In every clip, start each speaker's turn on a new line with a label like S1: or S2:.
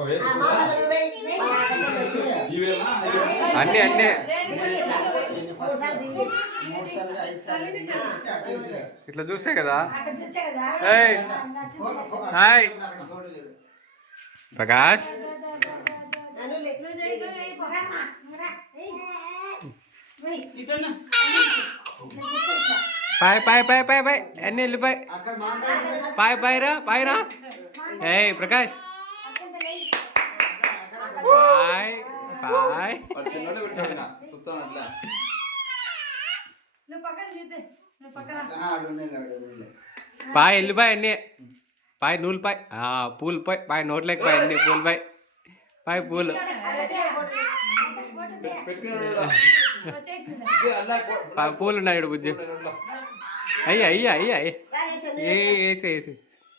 S1: అన్నీ
S2: అన్నీ ఇట్లా చూస్తే కదా హాయ్ ప్రకాష్ పాయ్ పాయ్ పాయ్ పాయ్ పాయ్ అన్నీ వెళ్ళిపోయి పాయ్ పాయరా పాయరా ఏయ్ ప్రకాష్ పాయ్ ఎల్లు పాయ్ అన్ని పాయ్ నూలు పాయ్ ఆ పూలు పాయ్ పాయ నోట్లేక పాయ అన్ని పూలు పాయ్ పాయ్ పూలు పూలు ఉన్నాయి బుజ్జి అయ్యి అయ్యి అయ్యి ఏ వేసి వేసి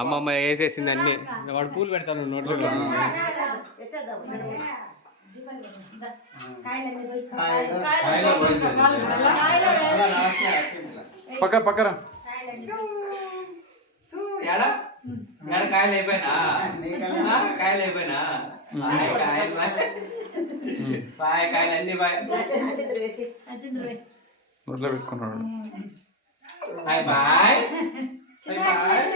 S2: అమ్మమ్మ ఏసేసింది అన్నీ వాడు పూలు పెడతాను నోట్ నోట్ చెతదా
S3: దీపన ఉంది కాయలని దేస్తా కాయలని కాయలని
S2: లాస్ట్ ఆకింది పక్క పక్కరా
S4: तू యాడ నాక కాయలు అయిపోయినా నాకు కాయలు అయిపోయినా బై బై కాయలని బై
S3: చంద్రవేసి
S2: మొదల పెట్టుకో నాన్న
S4: బై బై